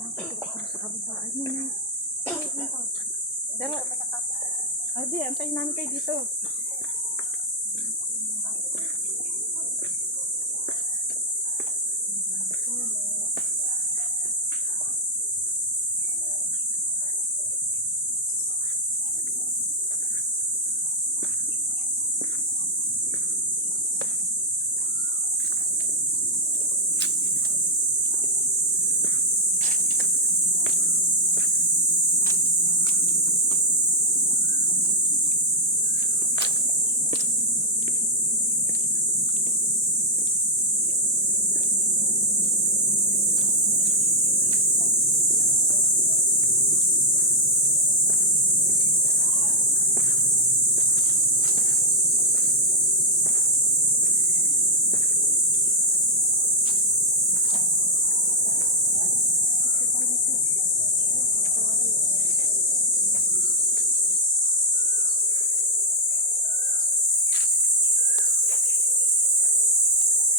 Sa kababaan mo na. Pero, di, antayin namin kayo dito.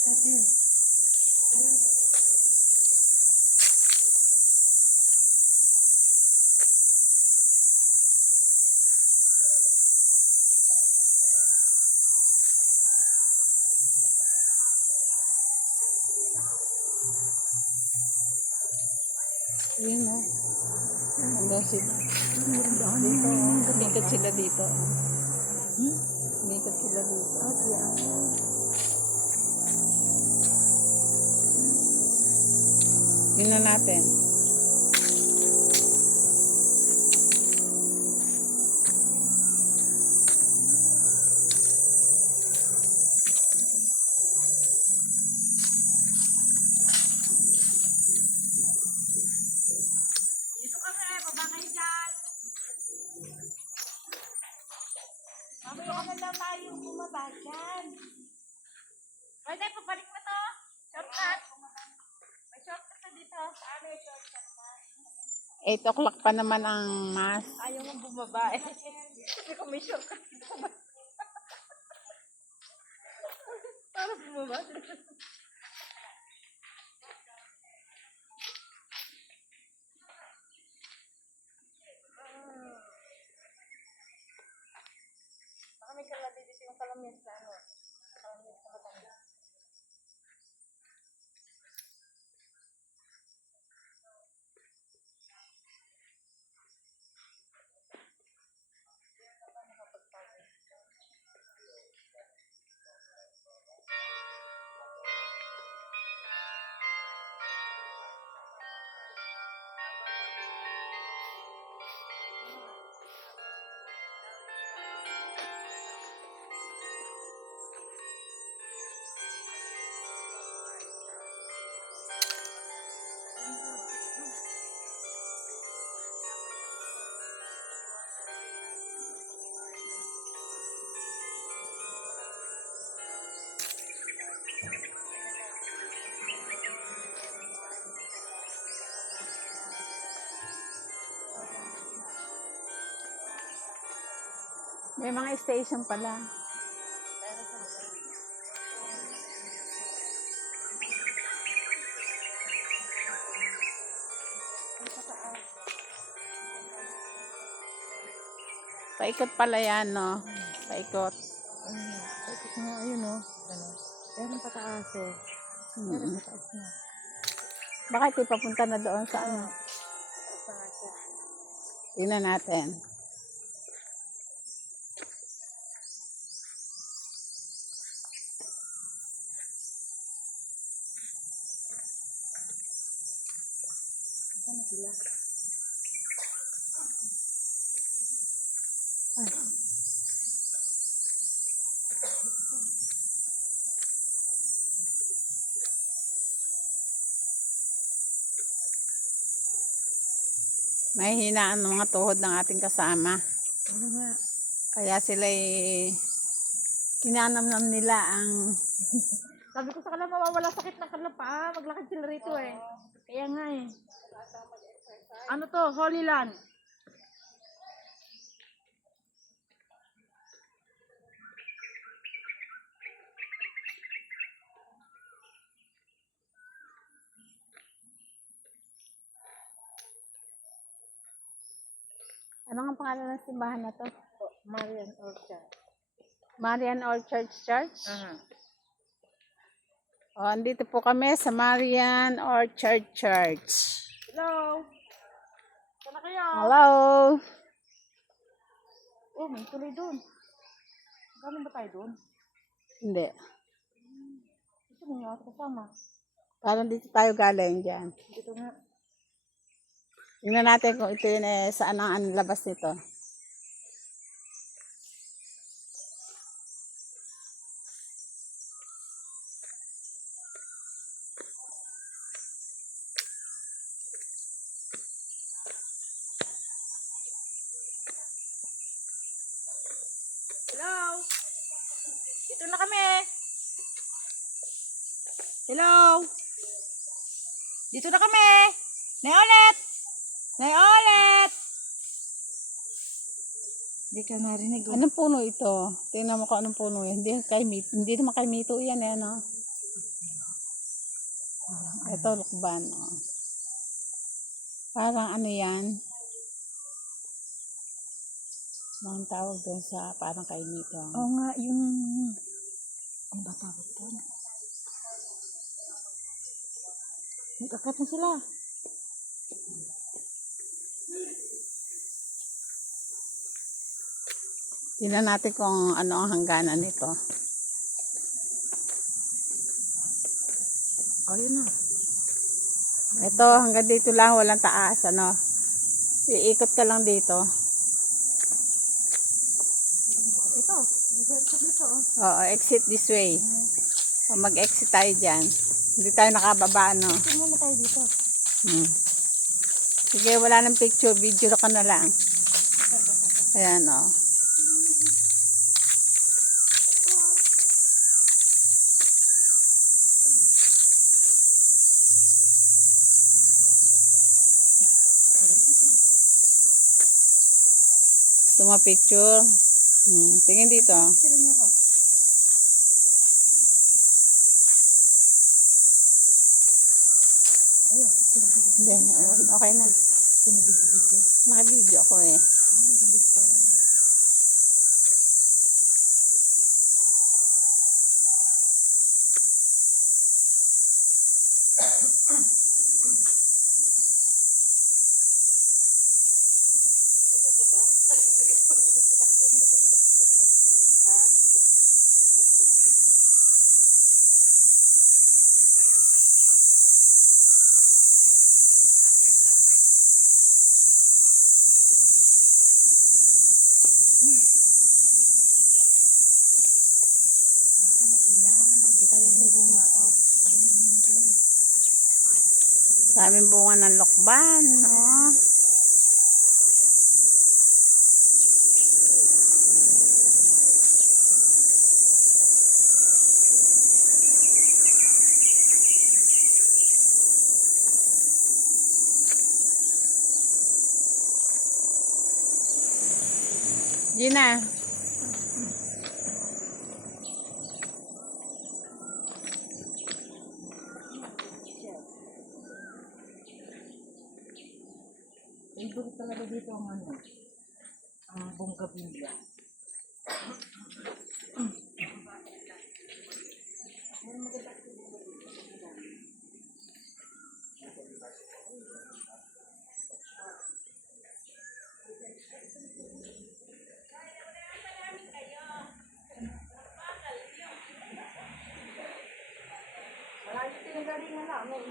Kasi, Yun o. Ano sila? Dito. Umikat sila dito. Umikat sila dito. Tingnan natin. dito kami, baba kayo dyan. Mamaya na lang tayo bumaba dyan. Pwede, pabalik mo to. Shortcut. May shortcut na dito. May shortcut na. 8 o'clock pa naman ang mass. Ayaw mong bumaba eh. Kasi kung may shortcut dito. Para bumaba. Baka may kaladi dito yung kalamyas na ano. Kalamyas na matanda. May mga station pala. Paikot pala yan, no? Paikot. Ayun o. Meron pataas eh. Meron pataas na. Bakit ipapunta na doon sa ano? Pataas siya. Tingnan natin. Saan na sila? May hinaan ng mga tuhod ng ating kasama. Ano nga? Kaya sila'y kinanamnam nila ang Sabi ko sa kanila, mawawala sakit ng kanilang paa. Maglakad sila rito eh. Kaya nga eh. Ano to? Holy Land. Ano ang pangalan ng simbahan na to? Marian Orchard. Marian Orchard Church? Aha. O, andito po kami sa Marian Orchard Church. Hello! Sana kayo? Hello! Oh, may tuloy doon. Galing ba tayo doon? Hindi. Gusto mo yung ako kasama? Parang dito tayo galing dyan. Dito nga. Tingnan natin kung ito yun saan ang labas nito. Hello! Dito na kami. Hello! Dito na kami. Naolet! Naolet! Hindi ka narinig. Anong puno ito? Tingnan mo kung anong puno yan. Hindi naman kay Mito yan eh, no? Ito, lukban. Oh. Parang ano yan? Ang tawag doon sa parang kay Mito. Oo nga, yung... Ano ba tawag doon? Nag-akat na sila. Tingnan natin kung ano ang hangganan nito. Oh, yun na. Ito, hanggang dito lang, walang taas, ano. Iikot ka lang dito. Ito. Ito. Oo, exit this way. O, mag-exit tayo dyan. Hindi tayo nakababa, no. Ito muna tayo dito. Sige, wala ng picture. Video ka na lang. Ayan, o. Gusto mo picture? Tingin dito. Sila niyo ako. Ayo. Hindi, okay na. Sinabidyo-bidyo. Naka-video ako eh. Daming bunga ng lokban, no? Gina. Favorite talaga dito ang ano, ang bonggabilya. Malayo pinagalingan namin.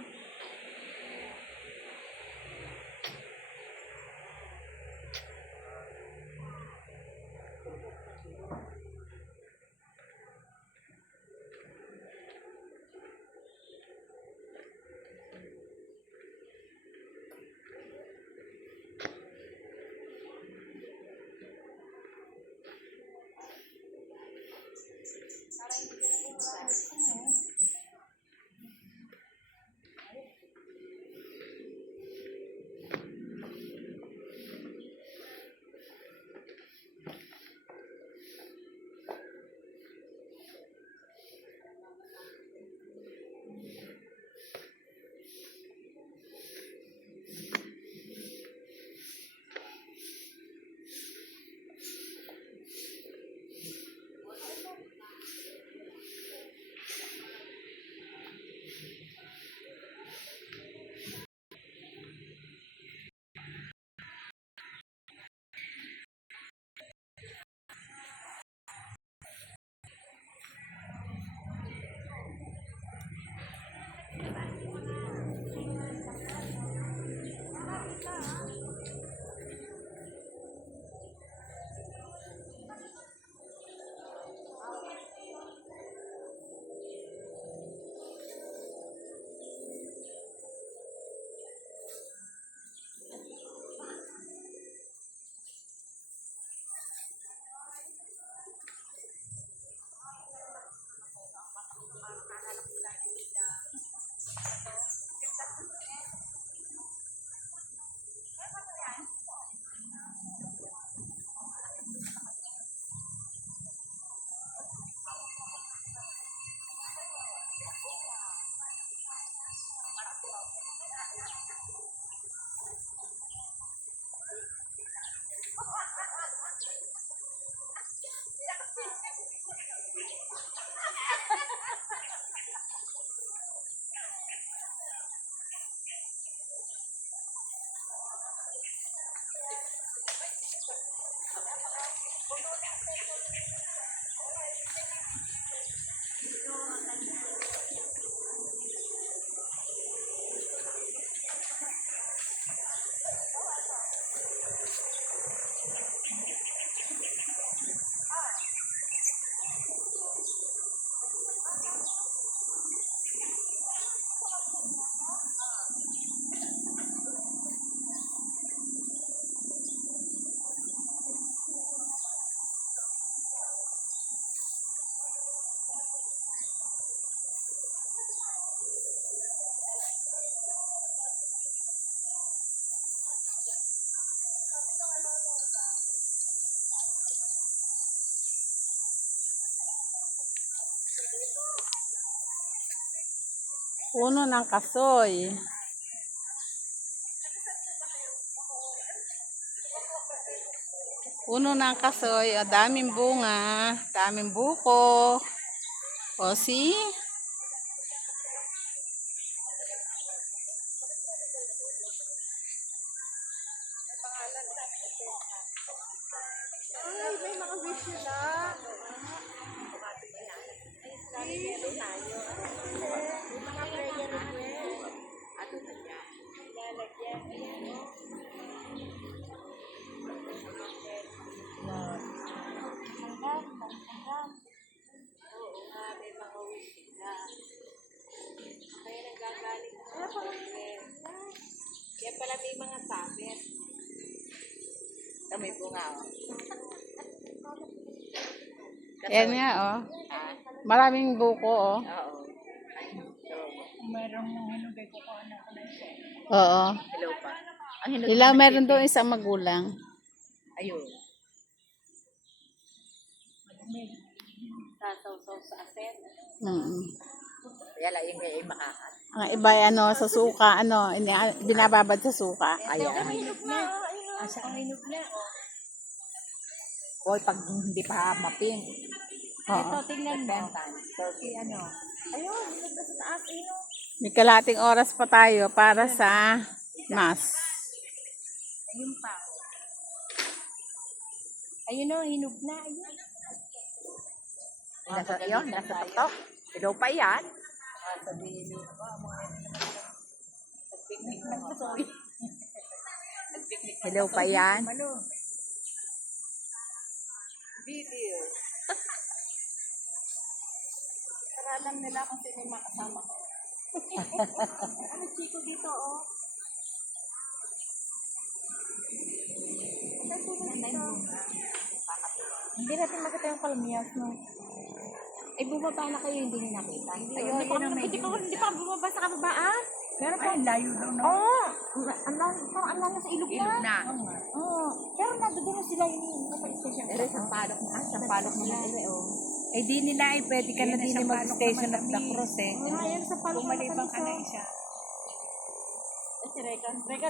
Puno ng kasoy. Puno ng kasoy. O, daming bunga. Daming buko. O, see? Ay, may mga wish na. Kaya pala may mga sabit. May bunga, oh. Yan nga, o. Maraming buko, o. Oo. Merong hinugay ko ko na ako na isa. Oo. Hello pa. Ang hinugay Ilaw, meron doon isang magulang. ayun. Sasaw-saw sa asin. Kaya lang yung may makakat. Ang iba ay ano, sa suka, ano, binababad sa suka. Ayan. Ang hinog na. Ang hinog na. Hoy, pag hindi pa maping. Oo. Ito, tingnan mo. Ano? Ayun, hinog na sa taas. Ayun. May kalating oras pa tayo para sa mass. Ayun pa. Ayun o, hinog na. Ayun. Nasa yun, nasa tuktok. Hello pa yan. Sabihin mo ba, nagpiknik ng kasoy. Hello pa yan. Video. Para alam nila kung sino yung makasama ko. Ano, Chico dito, oh. Hindi natin makita yung kalmiyas, no? Ay, bumaba na kayo, hindi nyo nakita. Ayun, hindi pa bumaba sa kababaan. Pero pa, layo daw, no? Oo. Ang lang sa ilog na. Ilog na. Oo. Pero nandun na sila yung station. Ere, sa palok na. Sa palok na ere, oh. Eh di nila ay pwede ka na din mag-station of the cross eh. Ayun, sa palok na Malibang ka na isa. Si Reka. Reka,